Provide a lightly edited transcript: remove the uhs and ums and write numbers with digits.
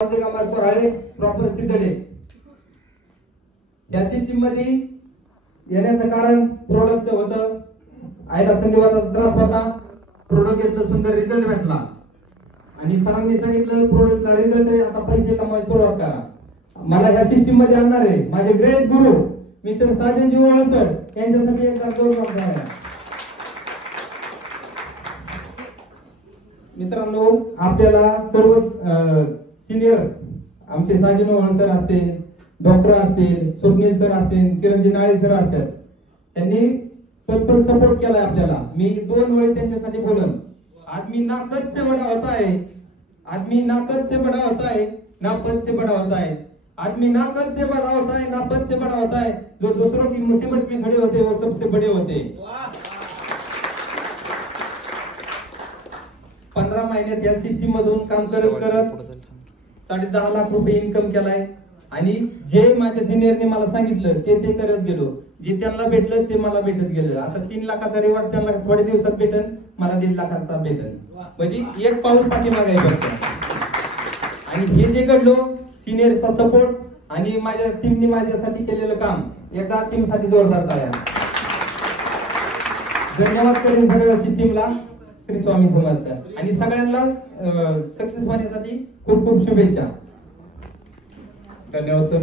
Proper सिद्धडे या system मध्ये येण्याचं कारण प्रोडक्टचं होतं, आईला संधिवाताचा त्रास होता, प्रोडक्ट घेतलं, सुंदर रिझल्ट भेटला आणि सरांनी सांगितलं प्रोडक्टला रिझल्ट आहे, आता पैसे कमवायला सुरुवात करा. मला या सिस्टीम मध्ये आणणार आहे माझे ग्रेट गुरु मिस्टर साजनजी वळसर यांच्यासाठी एकदा जोरदार टाळ्या. मित्रांनो, आपल्याला सर्व सिनियर आमचे साजन वळसर असतील, डॉक्टर असतील, स्वप्नील सर असतील, किरणजी नाळे सर असतात, त्यांनी परस्पर सपोर्ट केलाय आपल्याला. मी 2 वेळी त्यांच्यासाठी बोलन. आदमी ना कद से बड़ा होता है, आदमी ना कद से बड़ा होता है, ना पद से बड़ा होता है. आदमी ना कद से बड़ा होता है, ना पद से बड़ा होता है. जो दूसरों की मुसीबत में खड़े होते हैं वो सबसे बड़े होते हैं. 15 महिन्यात या सिस्टीम मधून काम करत 10.5 लाख रुपये इन्कम केलाय आणि जे माझ्या सिनियरने मला सांगितलं ते करत गेलो. जे त्यांना भेटलं ते मला भेटत गेलं. आता 3 लाखाचा रिवॉर्ड त्यांना थोड्या दिवसात भेटन, मला 1.5 लाखाचा भेटन. म्हणजे एक पाऊल पाठीमागे आहे. आणि हे जे घडलो सिनियरचा सपोर्ट आणि माझ्या टीमने माझ्यासाठी केलेलं काम, एका टीम साठी जोरदार टाळ्या. धन्यवाद करेन सगळ्या सिस्टीमला. श्री स्वामी समर्थ. आणि सगळ्यांना सक्सेस होण्यासाठी खूप खूप शुभेच्छा. धन्यवाद सर.